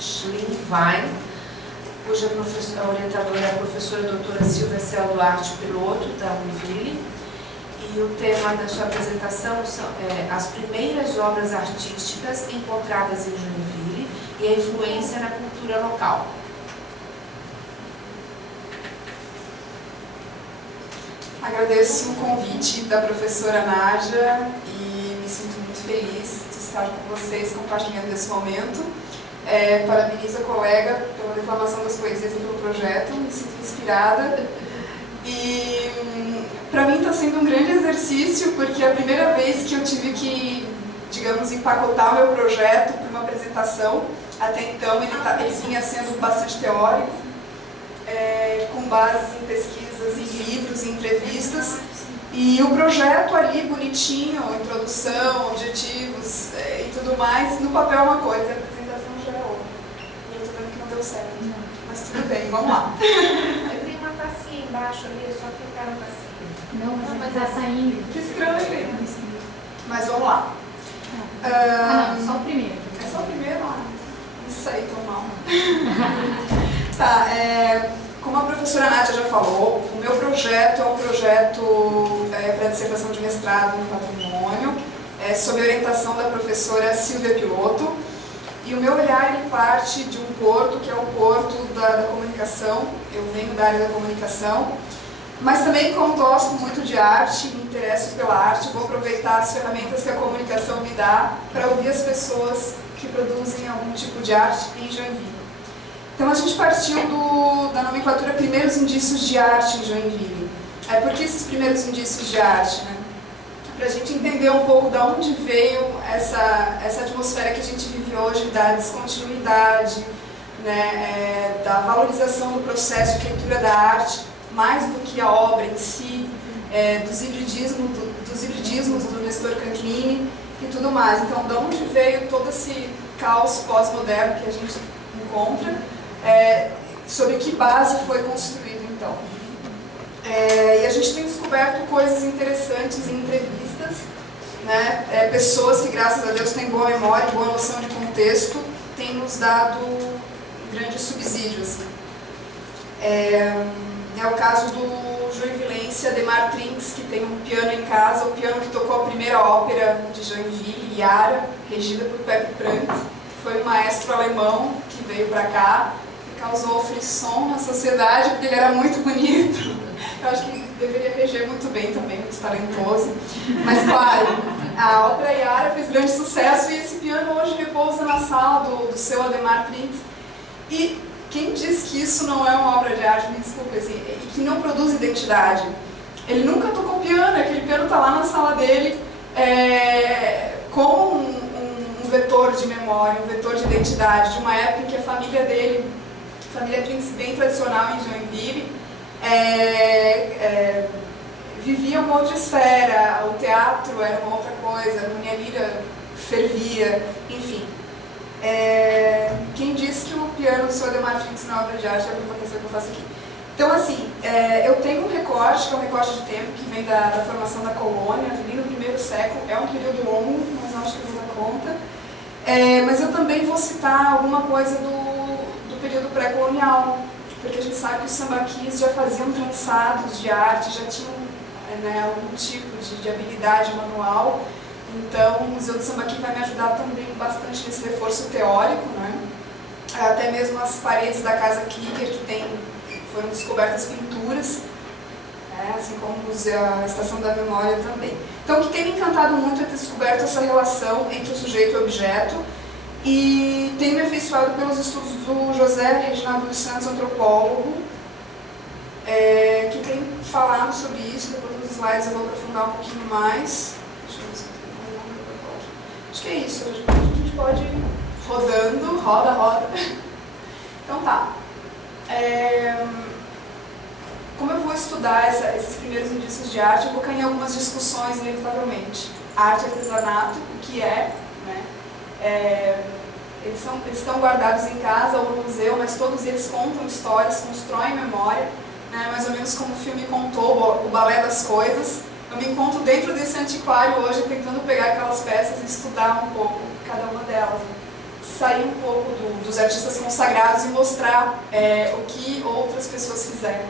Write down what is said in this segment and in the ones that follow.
Schlienwein, cuja orientadora é a professora doutora Silvia Cel Duarte Piloto, da Univille, e o tema da sua apresentação são as primeiras obras artísticas encontradas em Joinville e a influência na cultura local. Agradeço o convite da professora Nádia e me sinto muito feliz de estar com vocês compartilhando esse momento. Parabenizo a colega pela declamação das poesias e pelo projeto, me sinto inspirada. E para mim está sendo um grande exercício, porque é a primeira vez que eu tive que, digamos, empacotar o meu projeto para uma apresentação. Até então ele vinha sendo bastante teórico, com bases em pesquisas, em livros, em entrevistas. E o projeto ali, bonitinho, introdução, objetivos e tudo mais, no papel é uma coisa, a apresentação já é outra. E eu estou vendo que não deu certo. Mas tudo bem, vamos lá. Eu tenho uma tacinha embaixo ali, é só clicar na tacinha. Não, mas está saindo. Que estranho. Mas vamos lá. Não, só o primeiro. É só o primeiro? Isso aí, tô mal. Tá, como a professora Nádia já falou, o meu projeto é um projeto para dissertação de mestrado em patrimônio, sob orientação da professora Silvia Piloto. E o meu olhar ele parte de um porto, que é o porto da comunicação. Eu venho da área da comunicação, mas também, como gosto muito de arte, me interesso pela arte, vou aproveitar as ferramentas que a comunicação me dá para ouvir as pessoas que produzem algum tipo de arte em Joinville. Então a gente partiu da nomenclatura primeiros indícios de arte em Joinville. Por que esses primeiros indícios de arte, né? Para a gente entender um pouco de onde veio essa atmosfera que a gente vive hoje da descontinuidade, né? Da valorização do processo de feitura da arte, mais do que a obra em si, dos hibridismos do Nestor Canclini e tudo mais. Então, de onde veio todo esse caos pós-moderno que a gente encontra, sobre que base foi construído, então. E a gente tem descoberto coisas interessantes em entrevistas, né? Pessoas que, graças a Deus, têm boa memória, boa noção de contexto, têm nos dado grande subsídio. Assim. É o caso do joinvilense Ademar Trinks, que tem um piano em casa, o piano que tocou a primeira ópera de Joinville, Yara, regida por Pepe Brandt. Foi um maestro alemão que veio para cá e causou frisson na sociedade, porque ele era muito bonito. Eu acho que deveria reger muito bem também, muito talentoso. Mas, claro, a ópera Yara fez grande sucesso e esse piano hoje repousa na sala do seu Ademar Trinks. E quem diz que isso não é uma obra de arte, me desculpe, assim, e que não produz identidade? Ele nunca tocou piano, aquele piano está lá na sala dele, com um vetor de memória, um vetor de identidade, de uma época em que a família dele, família Trinks bem tradicional em Joinville, vivia uma outra esfera, o teatro era uma outra coisa, a harmonia lírica fervia, enfim. Quem disse que o piano do seu Ademar Trinks não é obra de arte é a provocação que eu faço aqui. Então, assim, eu tenho um recorte, que é um recorte de tempo que vem da formação da colônia, ali no primeiro século, é um período longo, mas acho que eu vou dar conta. Mas eu também vou citar alguma coisa do período pré-colonial, porque a gente sabe que os sambaquis já faziam trançados de arte, já tinham algum tipo de habilidade manual. Então, o Museu do Sambaqui vai me ajudar também bastante nesse reforço teórico, né? Até mesmo as paredes da Casa Krieger, foram descobertas pinturas, assim como a Estação da Memória também. Então, o que tem me encantado muito é ter descoberto essa relação entre o sujeito e o objeto, e tenho me afeiçoado pelos estudos do José Reginaldo dos Santos, antropólogo, que tem falado sobre isso. Depois dos slides eu vou aprofundar um pouquinho mais. Deixa eu ver se eu tenho alguma proposta. Acho que é isso, a gente pode ir rodando, roda. Então tá. Como eu vou estudar esses primeiros indícios de arte, eu vou cair em algumas discussões, inevitavelmente. Arte e artesanato, o que é, né? Eles estão guardados em casa ou no museu, mas todos eles contam histórias, constroem memória, né? Mais ou menos como o filme contou, o balé das coisas. Eu me encontro dentro desse antiquário hoje, tentando pegar aquelas peças e estudar um pouco cada uma delas. sair um pouco dos artistas consagrados e mostrar o que outras pessoas fizeram.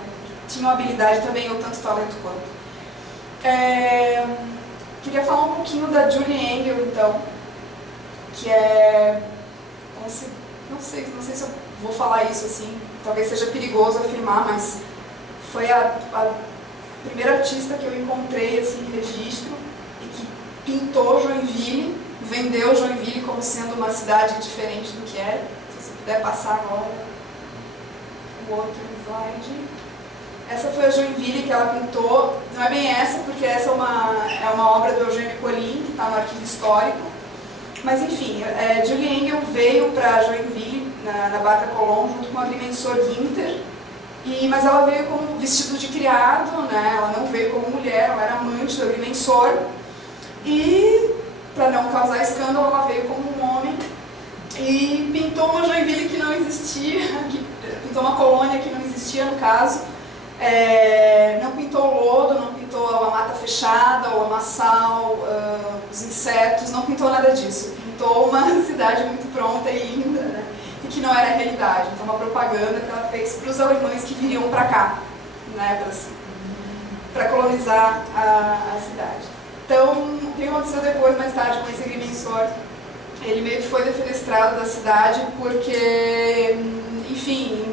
Tinham habilidade também, ou tanto talento quanto. Queria falar um pouquinho da Julie Engel, então, que não sei se eu vou falar isso assim, talvez seja perigoso afirmar, mas foi a primeira artista que eu encontrei assim, em registro e que pintou Joinville, vendeu Joinville como sendo uma cidade diferente do que era. Se você puder passar agora o outro slide. Essa foi a Joinville que ela pintou. Não é bem essa, porque essa é uma obra do Eugênio Colin, que está no arquivo histórico. Mas enfim, Julie Engel veio para Joinville, na Barca Colón, junto com o agrimensor Guinter. Mas ela veio com vestido de criado, né? Ela não veio como mulher, ela era amante do agrimensor. E, para não causar escândalo, ela veio como um homem e pintou uma Joinville que não existia, pintou uma colônia que não existia, no caso. Não pintou o lodo, não pintou a mata fechada, o lamaçal, os insetos, não pintou nada disso. Pintou uma cidade muito pronta e linda, né? E que não era a realidade. Então, uma propaganda que ela fez para os alemães que viriam para cá, né? Para colonizar a cidade. Então, o que aconteceu depois, mais tarde, com esse agrimensor? Ele meio que foi defenestrado da cidade porque, enfim,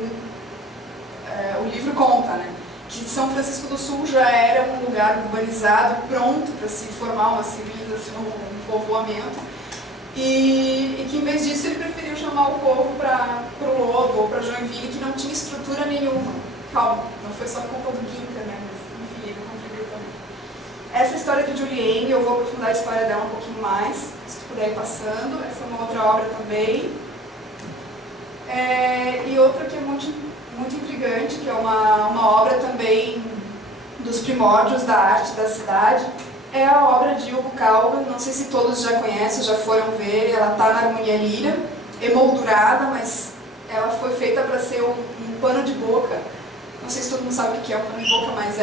o livro conta, né? Que São Francisco do Sul já era um lugar urbanizado, pronto para se formar uma civilização, um povoamento, e que em vez disso ele preferiu chamar o povo para o Lodo ou para Joinville, que não tinha estrutura nenhuma. Calma, não foi só culpa do Guinter, né? Mas enfim, ele contribuiu também. Essa história de Julie Engel, eu vou aprofundar a história dela um pouquinho mais, se tu puder ir passando. Essa é uma outra obra também. E outra que é muito intrigante, que é uma obra também dos primórdios da arte da cidade, é a obra de Hugo Calgan. Não sei se todos já conhecem, já foram ver. Ela está na Harmonia Líria, emoldurada, mas ela foi feita para ser um pano de boca. Não sei se todo mundo sabe o que é um pano de boca, mas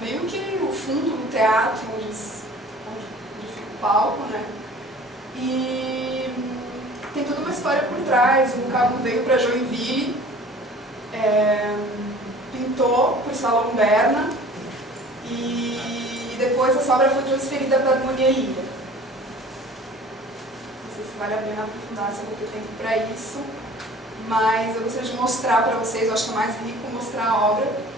meio que o fundo do teatro, onde fica o palco, né? E tem toda uma história por trás. O Calgan veio para Joinville, pintou por Salom Berna, e depois essa obra foi transferida para a Harmonia Líria. Não sei se vale a pena aprofundar, se eu vou ter tempo para isso, mas eu gostaria de mostrar para vocês, eu acho que é mais rico mostrar a obra.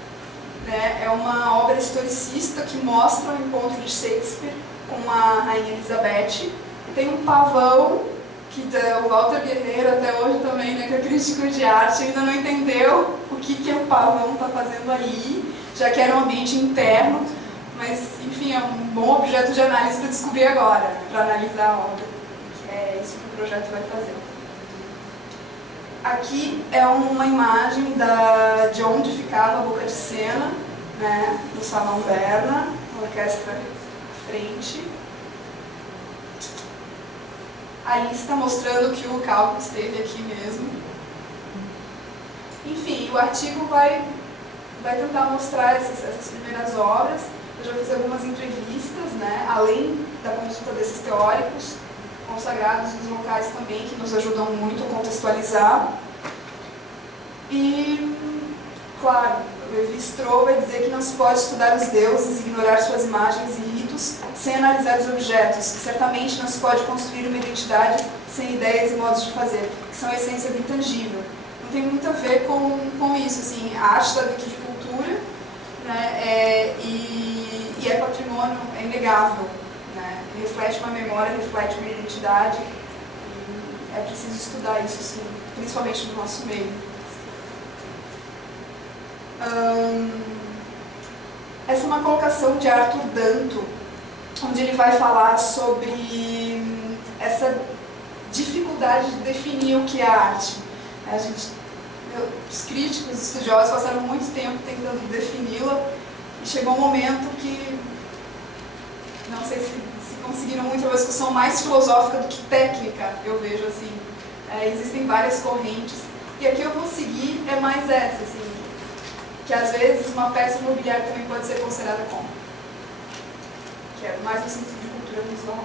Né? É uma obra historicista que mostra o encontro de Shakespeare com a Rainha Elizabeth. Tem um pavão que o Walter Guerreiro até hoje também, né, que é crítico de arte, ainda não entendeu o que o pavão está fazendo ali, já que era um ambiente interno, mas enfim, é um bom objeto de análise para descobrir agora, né, para analisar a obra, que é isso que o projeto vai fazer. Aqui é uma imagem de onde ficava a boca de cena, né, no Salão Berna, a orquestra à frente. Ali está mostrando que o Calgan esteve aqui mesmo. Enfim, o artigo vai tentar mostrar essas primeiras obras. Eu já fiz algumas entrevistas, né, além da consulta desses teóricos consagrados nos locais também, que nos ajudam muito a contextualizar. E, claro, o Lévi-Strauss vai dizer que não se pode estudar os deuses e ignorar suas imagens e ritos sem analisar os objetos. Certamente não se pode construir uma identidade sem ideias e modos de fazer, que são a essência do intangível. Não tem muito a ver com isso, assim, a arte está dentro de cultura, né, e é patrimônio, é inegável, né, reflete uma memória, reflete uma identidade, e é preciso estudar isso, sim, principalmente no nosso meio. Essa é uma colocação de Arthur Danto, onde ele vai falar sobre essa dificuldade de definir o que é arte. Os críticos, os estudiosos passaram muito tempo tentando defini-la e chegou um momento que, não sei se conseguiram muito uma discussão mais filosófica do que técnica, eu vejo assim. Existem várias correntes e aqui eu vou seguir mais essa, assim, que às vezes uma peça imobiliária também pode ser considerada como, que é mais no sentido de cultura visual.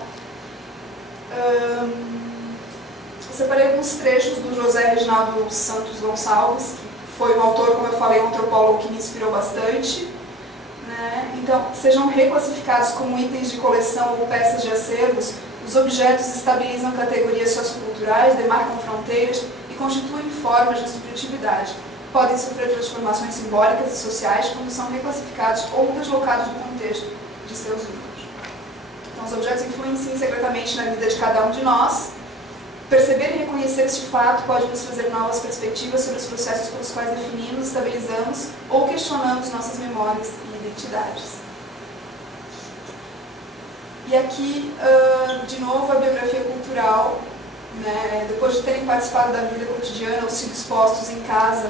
Eu separei alguns trechos do José Reginaldo Santos Gonçalves, que foi um autor, como eu falei, um antropólogo que me inspirou bastante. Né? Então, sejam reclassificados como itens de coleção ou peças de acervos, os objetos estabilizam categorias socioculturais, demarcam fronteiras e constituem formas de subjetividade. Podem sofrer transformações simbólicas e sociais quando são reclassificados ou deslocados do contexto de seus usos. Então, os objetos influenciam secretamente na vida de cada um de nós. Perceber e reconhecer este fato pode nos trazer novas perspectivas sobre os processos pelos quais definimos, estabilizamos ou questionamos nossas memórias e identidades. E aqui, de novo, a biografia cultural. Né? Depois de terem participado da vida cotidiana ou sido expostos em casa,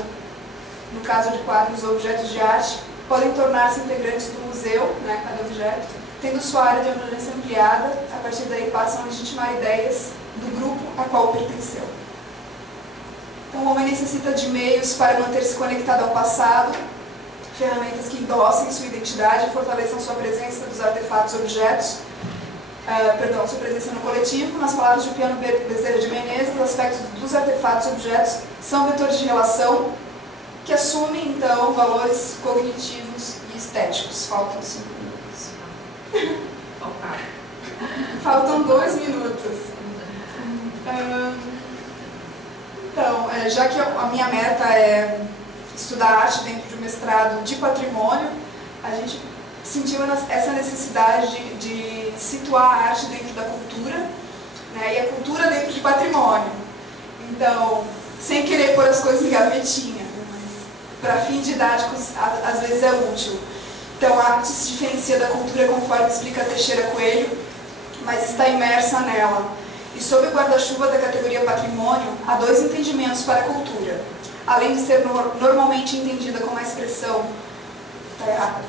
no caso de quadros ou objetos de arte, podem tornar-se integrantes do museu, né, cada objeto, tendo sua área de abrangência ampliada. A partir daí passam a legitimar ideias do grupo a qual pertenceu. Então, o homem necessita de meios para manter-se conectado ao passado, ferramentas que endossem sua identidade e fortaleçam sua presença dos artefatos e objetos, sua presença no coletivo. Nas palavras de Piano Bezerra de Menezes, os aspectos dos artefatos e objetos são vetores de relação que assumem, então, valores cognitivos e estéticos. Faltam 5 minutos. Faltam 2 minutos. Então, já que a minha meta é estudar arte dentro de um mestrado de patrimônio, a gente sentiu essa necessidade de situar a arte dentro da cultura, né, e a cultura dentro de patrimônio. Então, sem querer pôr as coisas em gavetinha, mas para fins didáticos às vezes é útil. Então, a arte se diferencia da cultura conforme explica Teixeira Coelho, mas está imersa nela. E sob o guarda-chuva da categoria patrimônio, há 2 entendimentos para a cultura. Além de ser normalmente entendida como a expressão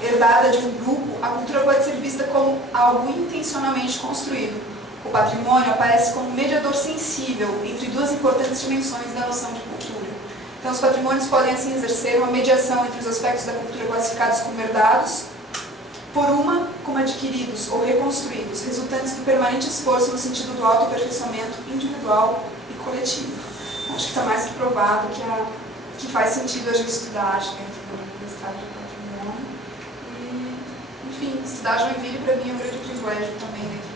herdada de um grupo, a cultura pode ser vista como algo intencionalmente construído. O patrimônio aparece como mediador sensível entre 2 importantes dimensões da noção de cultura. Então, os patrimônios podem, assim, exercer uma mediação entre os aspectos da cultura classificados como herdados, por uma como adquiridos ou reconstruídos, resultantes do permanente esforço no sentido do autoaperfeiçoamento individual e coletivo. Acho que está mais que provado que faz sentido a gente estudar arte dentro do mestrado de patrimônio. E, enfim, estudar Joinville para mim é um grande privilégio também dentro